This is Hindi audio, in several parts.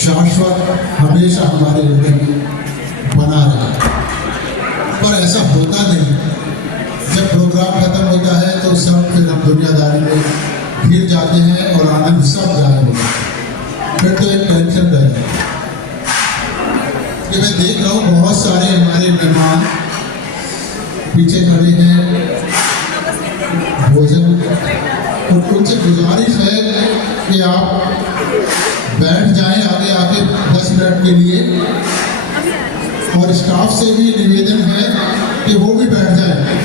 शाश्वत हमेशा हमारे हृदय में बना रहे। पर ऐसा होता नहीं। जब प्रोग्राम खत्म होता है तो सब फिर हम दुनियादारी में फिर जाते हैं और आनंद सब गायब हो जाता। फिर तो एक टेंशन रहता है कि मैं देख रहा हूँ बहुत सारे हमारे मेहमान पीछे खड़े हैं भोजन, और उनसे गुजारिश है कि आप बैठ जाएं आगे आके 10 मिनट के लिए, और स्टाफ से भी निवेदन है कि वो भी बैठ जाए।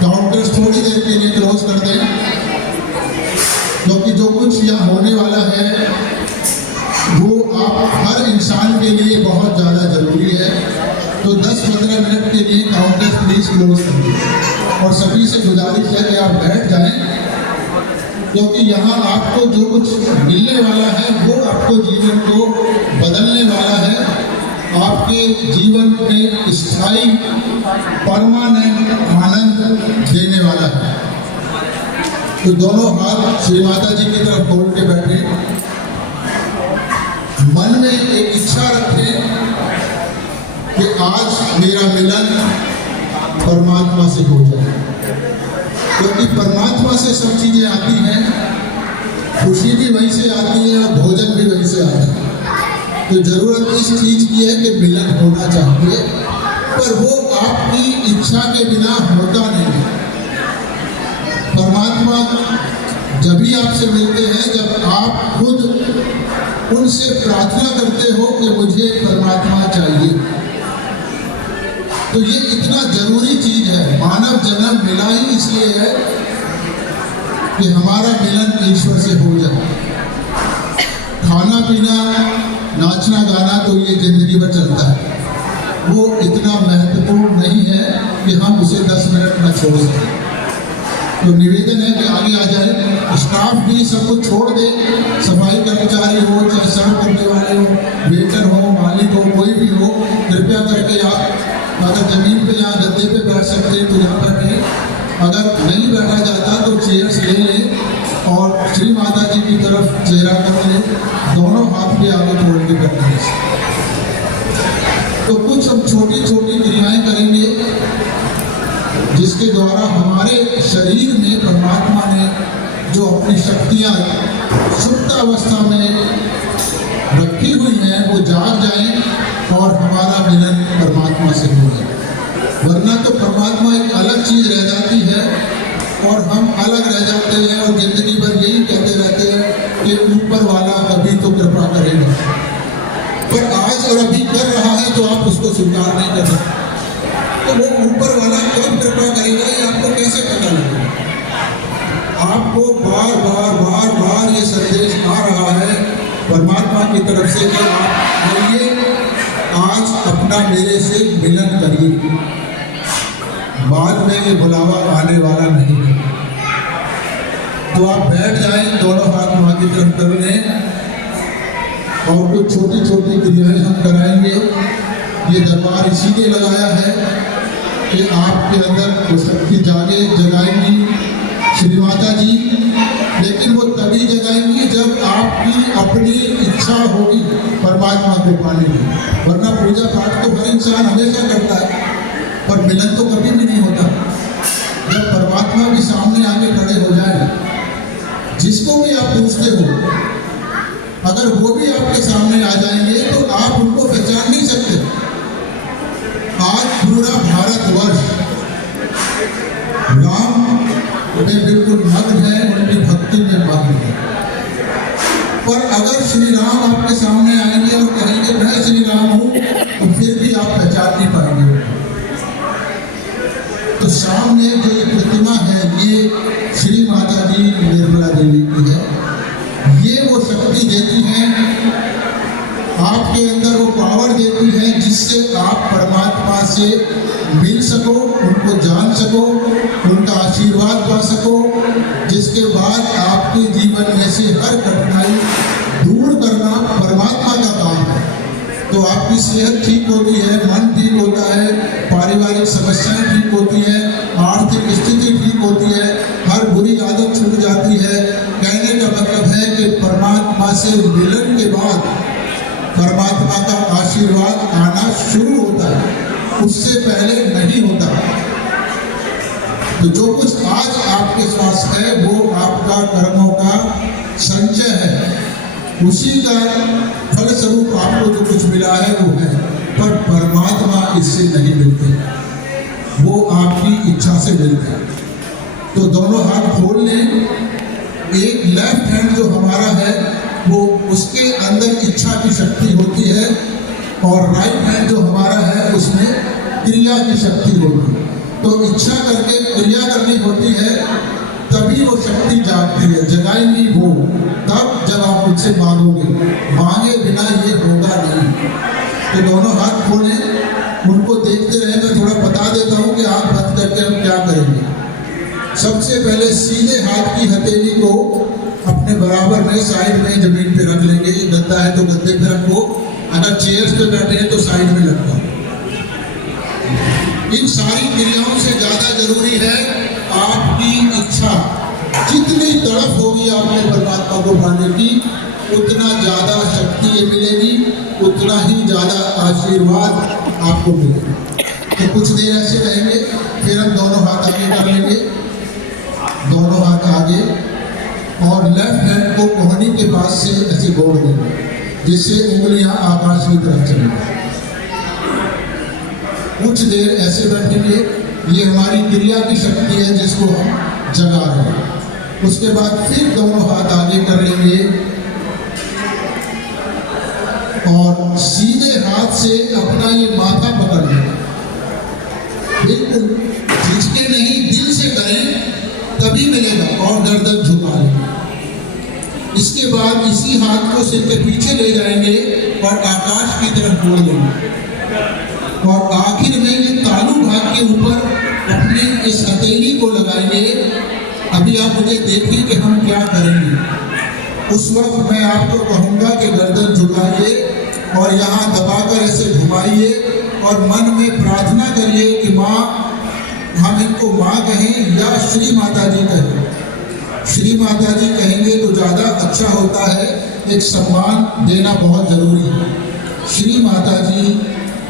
काउंटर्स थोड़ी देर के लिए क्लोज कर दें, क्योंकि जो कुछ यहाँ होने वाला है वो आप हर इंसान के लिए बहुत ज़्यादा ज़रूरी है। तो 10-15 मिनट के लिए काउंटर्स प्लीज क्लोज कर दें, और सभी से गुजारिश है कि आप बैठ जाएं, क्योंकि यहाँ आपको जो कुछ मिलने वाला है वो आपको जीवन को बदलने वाला है, आपके जीवन में स्थायी परमानेंट आनंद देने वाला है। तो दोनों हाथ श्री माता जी की तरफ खोल के बैठे, मन में एक इच्छा रखें कि आज मेरा मिलन परमात्मा से हो जाए, क्योंकि परमात्मा से सब चीजें आती हैं, खुशी भी वहीं से आती है और भोजन भी वहीं से आता है। तो जरूरत इस चीज की है कि मिलन होना चाहिए, पर वो आपकी इच्छा के बिना होता नहीं। परमात्मा जब भी आपसे मिलते हैं जब आप खुद उनसे प्रार्थना करते हो कि मुझे परमात्मा चाहिए। तो ये इतना जरूरी चीज है। मानव जन्म मिला ही इसलिए है कि हमारा मिलन ईश्वर से हो जाए। खाना पीना नाचना गाना तो ये जिंदगी भर चलता है, वो इतना महत्वपूर्ण नहीं है कि हम उसे 10 मिनट न छोड़ सकें। तो निवेदन है कि आगे आ जाए, स्टाफ भी सब कुछ छोड़ दे, सफाई कर्मचारी हो चाहे सर्व करने वाले हो, वेटर हो, मालिक हो, कोई भी हो, कृपया करके आप अगर जमीन पे यहाँ गद्दे पे बैठ सकते हैं तो यहाँ बैठे, अगर नहीं बैठा जाता तो चेयर्स ले लें और श्री माता जी की तरफ चेहरा कर लें, दोनों हाथ भी आगे जोड़ के बैठे। तो कुछ हम छोटी छोटी क्रियाएं करेंगे जिसके द्वारा हमारे शरीर में परमात्मा ने जो अपनी शक्तियाँ सुप्त अवस्था में रखी हुई हैं वो जाग जाएं और हमारा मिलन परमात्मा से हो जाए। वरना तो परमात्मा एक अलग चीज रह जाती है और हम अलग रह जाते हैं और जिंदगी भर यही कहते रहते हैं कि ऊपर वाला कभी तो कृपा करेगा, पर आज और अभी कर रहा है तो आप उसको स्वीकार नहीं कर सकते। तो वो ऊपर वाला कब कृपा करेगा ये आपको कैसे पता लगेगा? आपको बार बार बार बार ये संदेश आ रहा है परमात्मा की तरफ से कि आप आइए आज अपना मेरे से मिलन करिए। बाद में ये बुलावा आने वाला नहीं है। तो आप बैठ जाएं, दोनों हाथ मां की तरफ कर लें और कुछ छोटी छोटी क्रियाएं हम कराएंगे। ये दरबार इसीलिए लगाया है कि आपके अंदर वो शक्ति जागे, जगाएंगी श्री माता जी, लेकिन वो तभी जगाएंगी जब आपकी अपनी इच्छा होगी परमात्मा को पाने की। वरना पूजा पाठ तो हर इंसान हमेशा करता है, पर मिलन तो कभी भी नहीं होता। जब परमात्मा भी सामने आके खड़े हो जाए, जिसको भी आप पूछते हो, अगर वो भी आपके सामने आ जाएंगे तो आप उनको पहचान नहीं सकते। आज पूरा भारतवर्ष राम में बिल्कुल मग्न है, उनकी भक्ति में मग्न है। पर अगर श्री राम आपके सामने आएंगे और कहेंगे मैं श्री राम हूं, तो फिर भी आप पहचान नहीं पाएंगे। तो सामने जो ये प्रतिमा है ये श्री माता जी निर्मला देवी की है। ये वो शक्ति देती है, आपके अंदर वो पावर देती है जिससे आप परमात्मा से मिल सको, उनको जान सको, उनका आशीर्वाद पा सको, जिसके बाद आपके जीवन में से हर कठिनाई दूर करना परमात्मा का काम है। तो आपकी सेहत ठीक होती है, मन ठीक होता है, पारिवारिक समस्याएं ठीक होती है, आर्थिक स्थिति ठीक होती है, हर बुरी आदत छूट जाती है। कहने का मतलब है कि परमात्मा से मिलन के बाद शुरू होता है, उससे पहले नहीं होता। तो जो कुछ आज आपके पास है वो आपका कर्मों का संचय है, उसी का फलस्वरूप आपको जो कुछ मिला है वो है, पर परमात्मा इससे नहीं मिलते, वो आपकी इच्छा से मिलते हैं। तो दोनों हाथ खोल लें। एक लेफ्ट हैंड जो हमारा है वो उसके अंदर इच्छा की शक्ति होती है, और राइट हैंड जो हमारा है उसमें क्रिया की शक्ति होती है। तो इच्छा करके क्रिया करनी होती है, तभी वो शक्ति जागती है। जगाएंगी वो तब जब आप मुझसे मांगोगे, मांगे बिना ये होगा नहीं। तो दोनों हाथ खोलें, उनको देखते रहे। मैं थोड़ा बता देता हूँ कि आँख बंद करके हम क्या करेंगे। सबसे पहले सीधे हाथ की हथेली को अपने बराबर में साइड में जमीन पे रख लेंगे। गद्दा है तो गद्दे पे रखो, अगर चेयर्स पे बैठे हैं तो साइड में रखो। इन सारी क्रियाओं से ज्यादा जरूरी है आपकी इच्छा। जितनी तड़प होगी आपने परमात्मा को पाने की, उतना ज्यादा शक्ति ये मिलेगी, उतना ही ज्यादा आशीर्वाद आपको मिलेगा। तो कुछ देर ऐसे रहेंगे, फिर हम दोनों हाथ आगे कर लेंगे, दोनों हाथ आगे, और लेफ्ट हैंड को कोहनी के पास से ऐसे जोड़ देंगे, जिससे उंगलियां आकाश की तरफ चलेंगी। कुछ देर ऐसे बैठेंगे। ये हमारी क्रिया की शक्ति है जिसको हम जगा रहे हैं। उसके बाद फिर दोनों हाथ आगे कर लेंगे और सीधे हाथ से अपना ये माथा पकड़ लेंगे। बिल्कुल खींचके नहीं, दिल से करें तभी मिलेगा, और गर्दन झुका लेंगे। इसके बाद इसी हाथ को सिर के पीछे ले जाएंगे और आकाश की तरफ मोड़ देंगे, और आखिर में ये तालू भाग के ऊपर अपने इस हथेली को लगाएंगे। अभी आप मुझे देखिए कि हम क्या करेंगे। उस वक्त मैं आपको कहूँगा कि गर्दन झुकाइए और यहाँ दबाकर ऐसे घुमाइए, और मन में प्रार्थना करिए कि माँ, हम इनको माँ कहें या श्री माता जी कहें। श्री माता जी कहेंगे तो ज़्यादा अच्छा होता है, एक सम्मान देना बहुत ज़रूरी है। श्री माता जी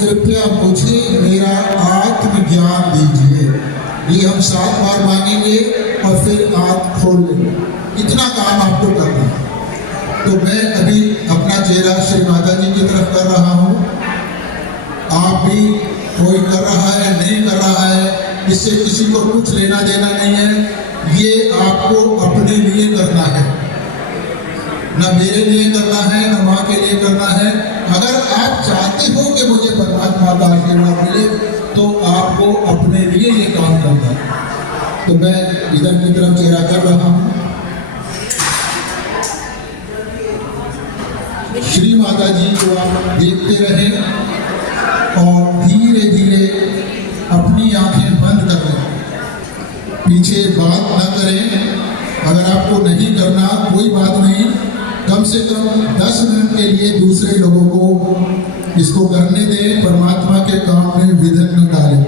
कृपया मुझे मेरा आत्मज्ञान दीजिए। ये हम 7 बार मांगेंगे और फिर आँख खोल लेंगे। इतना काम आपको करना है। तो मैं अभी अपना चेहरा श्री माता जी की तरफ कर रहा हूँ। आप भी, कोई कर रहा है नहीं कर रहा है, इससे किसी को कुछ लेना देना नहीं है। ये आपको अपने लिए करना है, न मेरे लिए करना है, न माँ के लिए करना है। अगर आप चाहते हो कि मुझे परमात्मा का आशीर्वाद मिले, तो आपको अपने लिए ये काम करना है। तो मैं इधर की तरफ चेहरा कर रहा हूँ। श्री माता जी को आप देखते रहें और धीरे धीरे अपनी आंखें बंद कर लें। पीछे बात ना करें। अगर आपको नहीं करना कोई बात नहीं, कम से कम 10 मिनट के लिए दूसरे लोगों को इसको करने दें। परमात्मा के काम में विघ्न न डालें।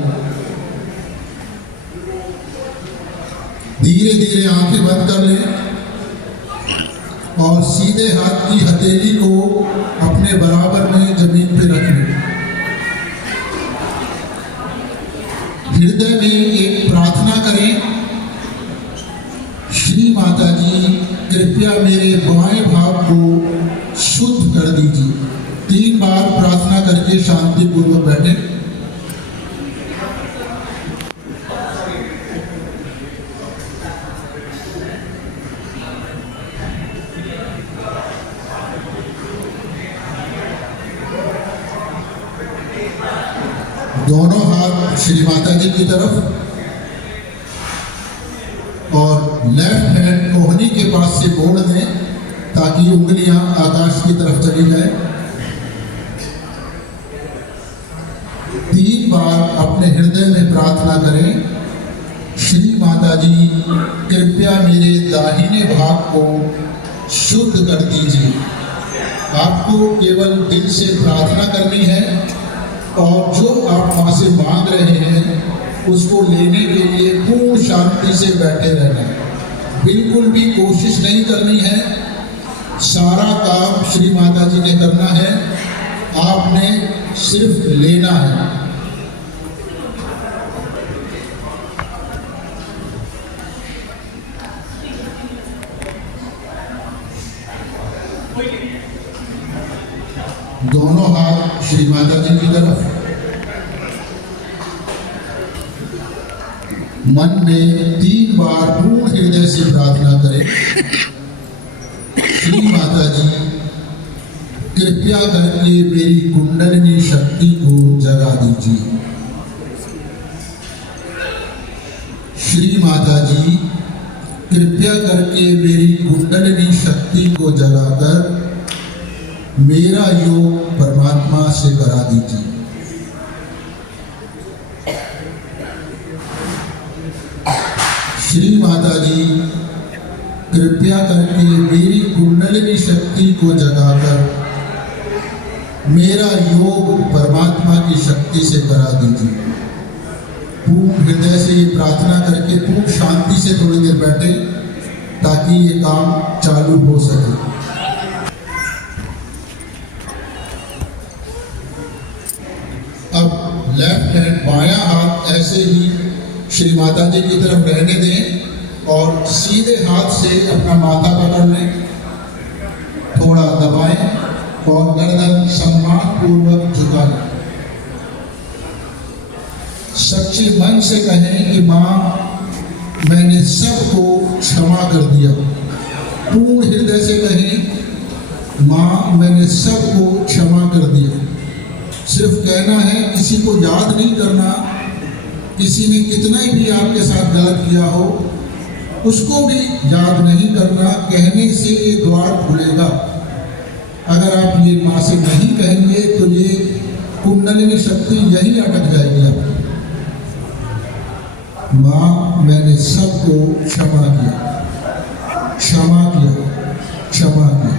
धीरे धीरे आंखें बंद कर लें और सीधे हाथ की हथेली को अपने बराबर में जमीन पे रख लें। हृदय में एक प्रार्थना करें, श्री माता जी कृपया मेरे बाएं भाग को शुद्ध कर दीजिए। 3 बार प्रार्थना करके शांति पूर्वक बैठे। दोनों हाथ श्री माता जी की तरफ, और लेफ्ट हैंड कोहनी के पास से मोड़ दें ताकि उंगलियां आकाश की तरफ चली जाए। 3 बार अपने हृदय में प्रार्थना करें, श्री माता जी कृपया मेरे दाहिने भाग को शुद्ध कर दीजिए। आपको केवल दिल से प्रार्थना करनी है, और जो आप वहाँ से मांग रहे हैं उसको लेने के लिए पूर्ण शांति से बैठे रहना है। बिल्कुल भी कोशिश नहीं करनी है। सारा काम श्री माता जी ने करना है। आपने सिर्फ लेना है। दोनों हाथ श्री माता जी की तरफ, मन में 3 बार पूर्ण हृदय से प्रार्थना करें। श्री माता जी, कृपया करके मेरी कुंडलिनी शक्ति को जगा दीजिए। श्री माता जी, कृपया करके मेरी कुंडलिनी शक्ति को जगाकर मेरा योग परमात्मा से करा दीजिए। श्री माता जी, कृपया करके मेरी कुंडलिनी शक्ति को जगाकर मेरा योग परमात्मा की शक्ति से करा दीजिए। पूर्ण हृदय से ये प्रार्थना करके पूर्ण शांति से थोड़ी देर बैठे ताकि ये काम चालू हो सके। अब लेफ्ट हैंड, बायां हाथ ऐसे ही श्री माता जी की तरफ रहने दें और सीधे हाथ से अपना माथा पकड़ लें, थोड़ा दबाएं और गर्दन सम्मान पूर्वक झुका लें। सच्चे मन से कहें कि माँ, मैंने सबको क्षमा कर दिया। पूर्ण हृदय से कहें, माँ, मैंने सबको क्षमा कर दिया। सिर्फ कहना है, किसी को याद नहीं करना। किसी ने कितना भी आपके साथ गलत किया हो उसको भी याद नहीं करना। कहने से ये द्वार खुलेगा। अगर आप ये माँ से नहीं कहेंगे तो ये कुंडलिनी शक्ति यही अटक जाएगी आपकी। माँ, मैंने सबको क्षमा किया, क्षमा किया, क्षमा किया।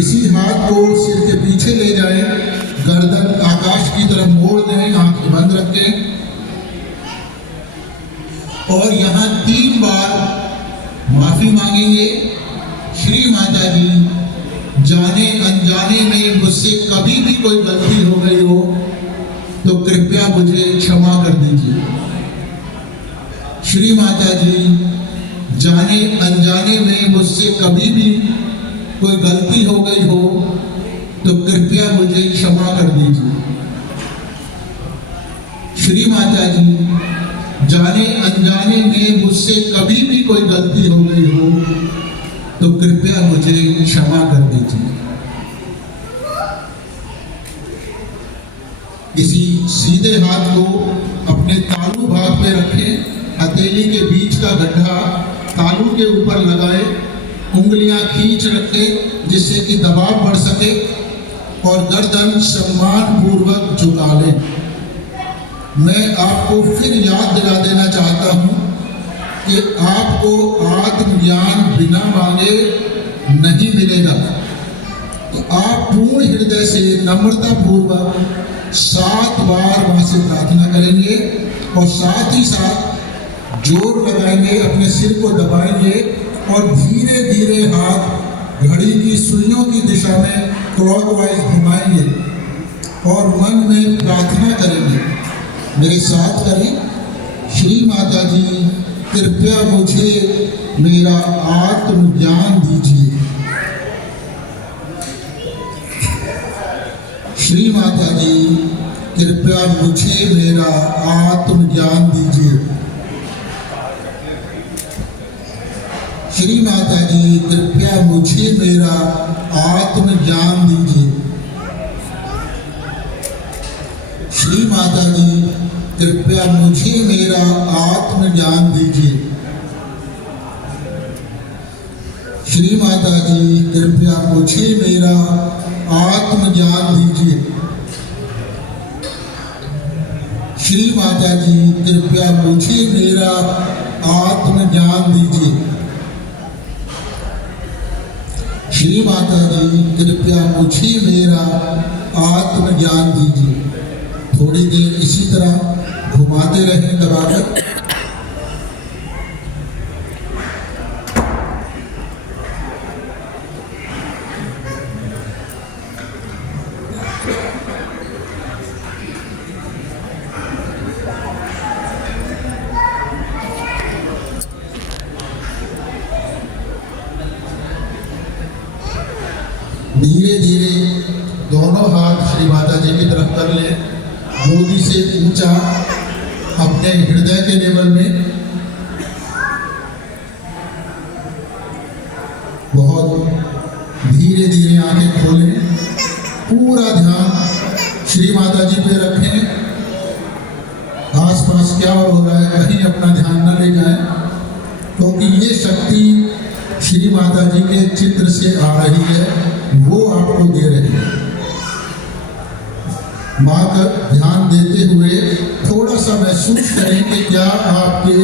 इसी हाथ को सिर के पीछे ले जाएं, गर्दन आकाश की तरफ मोड़ दें, आंखें बंद रखें और यहाँ 3 बार माफी मांगेंगे। श्री माता जी, जाने अनजाने में मुझसे कभी भी कोई गलती हो गई हो तो कृपया मुझे क्षमा कर दीजिए। श्री माता जी, जाने अनजाने में मुझसे कभी भी कोई गलती हो गई हो तो कृपया मुझे क्षमा कर दीजिए। श्री माता जी, जाने अनजाने में मुझसे कभी भी कोई गलती हो गई हो तो कृपया मुझे क्षमा कर दीजिए। इसी सीधे हाथ को अपने तालू भाग पे रखें। हथेली के बीच का गड्ढा तालू के ऊपर लगाए, उंगलियां खींच रखें जिससे कि दबाव बढ़ सके और गर्दन सम्मान पूर्वक झुका लें। मैं आपको फिर याद दिला देना चाहता हूं कि आपको आत्मज्ञान बिना मांगे नहीं मिलेगा। तो आप पूर्ण हृदय से नम्रता पूर्वक 7 बार वहां से प्रार्थना करेंगे और साथ ही साथ जोर लगाएंगे, अपने सिर को दबाएंगे और धीरे धीरे हाथ घड़ी की सुइयों की दिशा में क्लॉकवाइज घुमाएंगे और मन में प्रार्थना करेंगे। मेरे साथ करें। श्री माता जी, कृपया मुझे मेरा आत्मज्ञान दीजिए। श्री माता जी, कृपया मुझे मेरा आत्मज्ञान दीजिए। श्री माता जी, कृपया मुझे मेरा आत्मज्ञान दीजिए। श्री माता जी, कृपया मुझे मेरा आत्मज्ञान दीजिए। श्री माता जी, कृपया मुझे मेरा आत्मज्ञान दीजिए। श्री माता जी, कृपया मुझे मेरा आत्मज्ञान दीजिए। श्री माता जी, कृपया मुझे मेरा आत्मज्ञान दीजिए। थोड़ी देर इसी तरह घुमाते रहें दबाकर। धीरे धीरे दोनों हाथ श्री माता जी की तरफ कर लें, गोदी से ऊंचा अपने हृदय के लेवल में। बहुत धीरे धीरे आंखें खोलें, पूरा ध्यान श्री माता जी पे रखें। आसपास क्या हो रहा है कहीं अपना ध्यान न ले जाएं, क्योंकि ये शक्ति श्री माता जी के चित्र से आ रही है, वो आपको दे रही है। मां का ध्यान देते हुए थोड़ा सा महसूस करें कि क्या आपके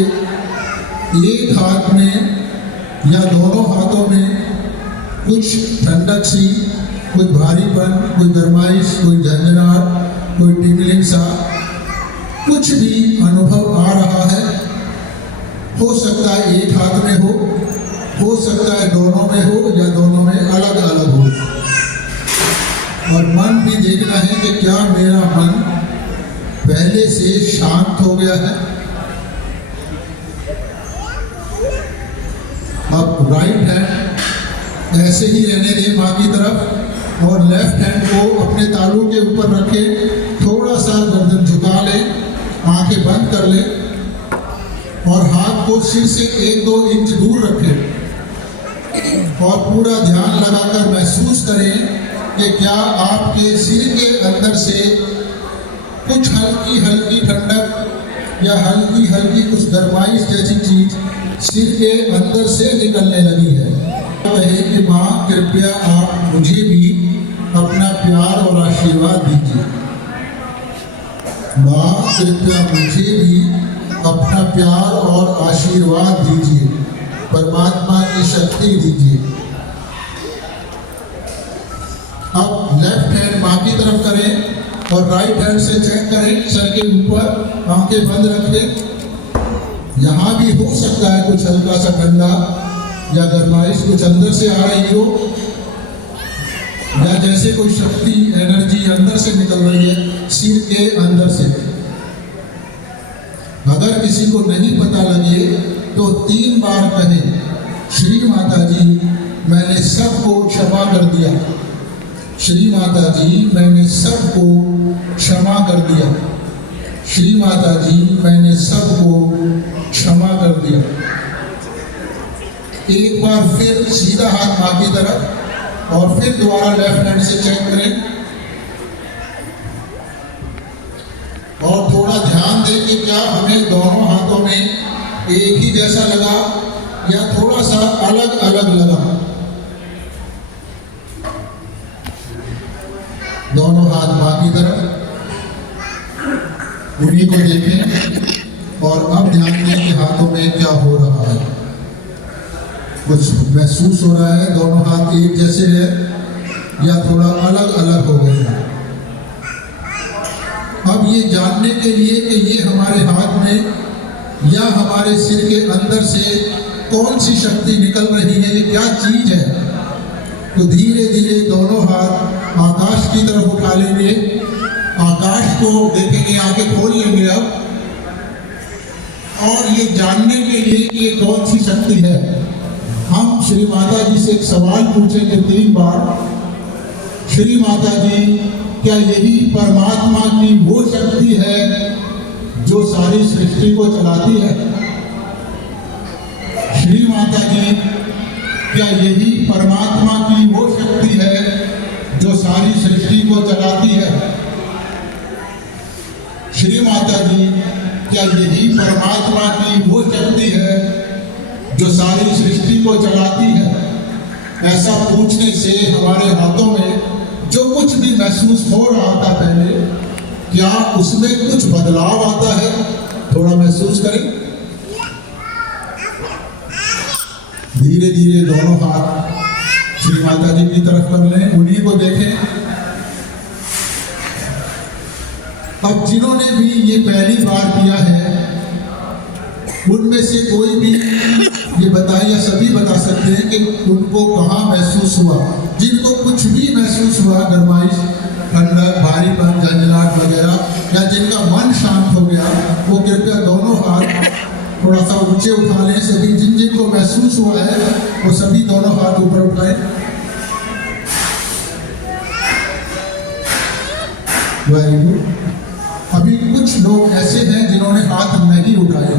एक हाथ में या दोनों हाथों में कुछ ठंडक सी, कोई भारीपन, कोई गरमाइश, कोई झंझनाहट, कोई टिंगलिंग सा कुछ भी अनुभव आ रहा है। हो सकता है एक हाथ में हो सकता है दोनों में हो, या दोनों में अलग अलग हो। और मन भी देखना है कि क्या मेरा मन पहले से शांत हो गया है। अब राइट हैंड ऐसे ही रहने दें मां की तरफ, और लेफ्ट हैंड को अपने तालू के ऊपर रखें, थोड़ा सा गर्दन झुका लें, आंखें बंद कर लें और हाथ को सिर से 1-2 इंच दूर रखें और पूरा ध्यान लगाकर महसूस करें कि क्या आपके सिर के अंदर से कुछ हल्की हल्की ठंडक या हल्की हल्की कुछ गरमाइश जैसी चीज सिर के अंदर से निकलने लगी है। कहे कि माँ कृपया आप मुझे भी अपना प्यार और आशीर्वाद दीजिए। माँ कृपया मुझे भी अपना प्यार और आशीर्वाद दीजिए, परमात्मा की शक्ति दीजिए। अब लेफ्ट हैंड मां की तरफ करें और राइट हैंड से चेक करें, सर के ऊपर आंखें बंद रखें। यहाँ भी हो सकता है कुछ हल्का सा ठंडा या गरमाइश कुछ अंदर से आ रही हो, या जैसे कोई शक्ति एनर्जी अंदर से निकल रही है सिर के अंदर से। अगर किसी को नहीं पता लगे तो 3 बार कहें, श्री माता जी मैंने सबको क्षमा कर दिया, श्री माता जी मैंने सबको क्षमा कर दिया, श्री माता जी मैंने सबको क्षमा कर दिया। एक बार फिर सीधा हाथ मां की तरफ और फिर दोबारा लेफ्ट हैंड से चेक करें और थोड़ा ध्यान दें कि क्या हमें दोनों हाथों में एक ही जैसा लगा या थोड़ा सा अलग अलग लगा। दोनों हाथ मां की तरफ, उन्हीं को देखें और अब ध्यान दें कि हाथों में क्या हो रहा है। कुछ महसूस हो रहा है, दोनों हाथ एक जैसे है या थोड़ा अलग अलग हो गए हैं। अब ये जानने के लिए कि ये हमारे हाथ में या हमारे सिर के अंदर से कौन सी शक्ति निकल रही है, ये क्या चीज है, तो धीरे धीरे दोनों हाथ आकाश की तरफ उठा लेंगे, आकाश को देखेंगे, आंखें खोल लेंगे अब, और ये जानने के लिए कि ये कौन सी शक्ति है हम श्री माता जी से एक सवाल पूछेंगे 3 बार। श्री माता जी, क्या यही परमात्मा की वो शक्ति है जो सारी सृष्टि को चलाती है? श्री माता जी, क्या यही परमात्मा की वो शक्ति है जो सारी सृष्टि को चलाती है? श्री माता जी, क्या यही परमात्मा की वो शक्ति है जो सारी सृष्टि को चलाती है? ऐसा पूछने से हमारे हाथों में जो कुछ भी महसूस हो रहा था पहले, क्या उसमें कुछ बदलाव आता है? थोड़ा महसूस करें। धीरे धीरे दोनों हाथ श्री माता जी की तरफ कर लें, उन्हीं को देखें। अब जिन्होंने भी ये पहली बार किया है, उनमें से कोई भी ये बताए या सभी बता सकते हैं कि उनको कहाँ महसूस हुआ। जिनको कुछ भी महसूस हुआ, गरमाइश, ठंडक, भारीपन, झंझनाहट वगैरह, या जिनका मन शांत हो गया, वो कृपया दोनों हाथ थोड़ा सा ऊंचे उठा लें। सभी जिनको महसूस हुआ है वो सभी दोनों हाथ ऊपर उठाएं। Very good. अभी कुछ लोग ऐसे हैं जिन्होंने हाथ नहीं उठाए,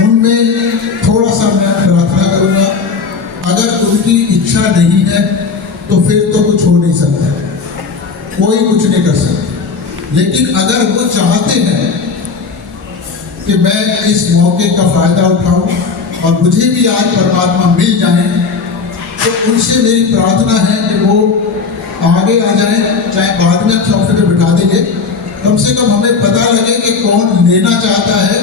उनमें थोड़ा सा मैं प्रार्थना करूंगा। अगर उनकी इच्छा नहीं है तो फिर तो कुछ हो नहीं सकता, कोई कुछ नहीं कर सकता। लेकिन अगर वो चाहते हैं कि मैं इस मौके का फायदा उठाऊं और मुझे भी आज परमात्मा मिल जाए, तो उनसे मेरी प्रार्थना है कि वो आगे आ जाए, चाहे बाद में हम सोफे पे बिठा देंगे, कम से कम हमें पता लगे कि कौन लेना चाहता है,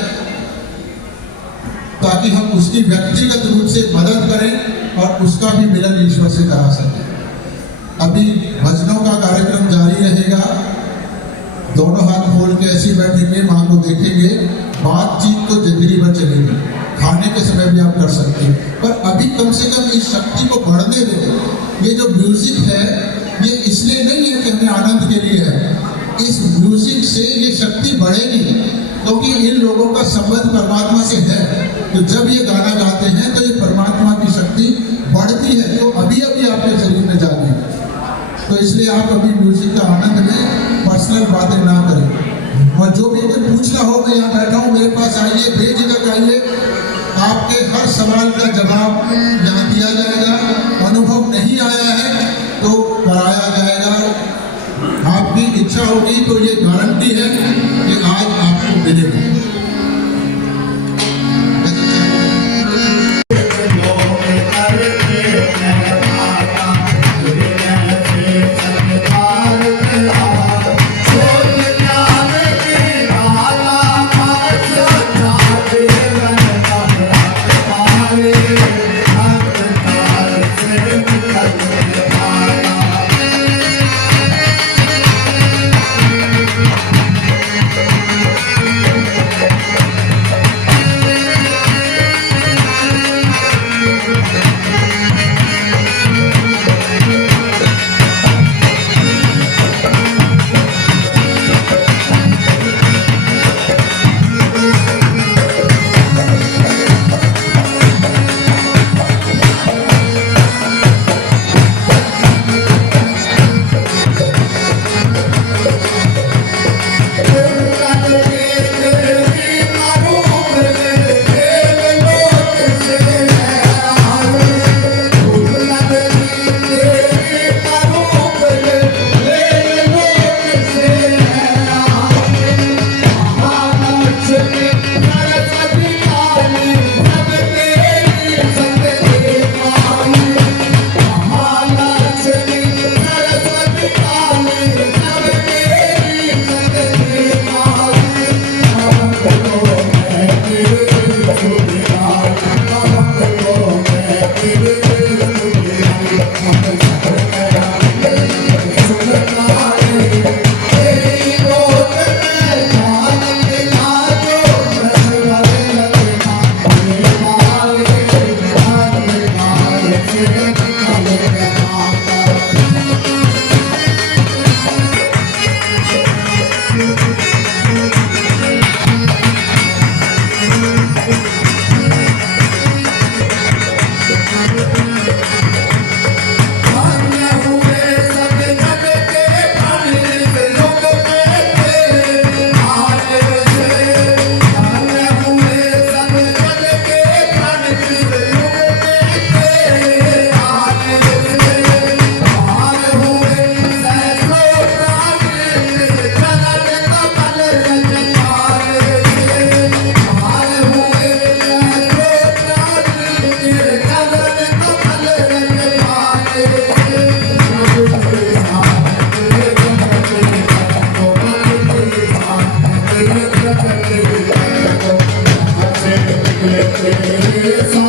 ताकि हम उसकी व्यक्तिगत रूप से मदद करें और उसका भी मिलन ईश्वर से करा सकें। अभी भजनों का कार्यक्रम जारी रहेगा, दोनों हाथ खोल के ऐसे बैठेंगे, माँ को देखेंगे, बातचीत तो जिंदगी भर चलेगी, खाने के समय भी आप कर सकते हैं, पर अभी कम से कम इस शक्ति को बढ़ने दें। ये जो म्यूजिक है ये इसलिए नहीं है कि हमें आनंद के लिए है, इस म्यूजिक से ये शक्ति बढ़ेगी, क्योंकि इन लोगों का संबंध परमात्मा से है। तो जब ये गाना गाते हैं तो ये परमात्मा की शक्ति बढ़ती है, तो अभी अभी आपके शरीर में जागी। तो इसलिए आप अभी म्यूजिक का आनंद लें, पर्सनल बातें ना करें। और जो भी कोई पूछना हो, मैं यहाँ बैठा हूँ, मेरे पास आइए, बेझिझक आइए, आपके हर सवाल का जवाब यहाँ दिया जाएगा। अनुभव नहीं आया है तो कराया जाएगा। आपकी इच्छा होगी तो ये गारंटी है कि आज आपको मिलेगा। Yes.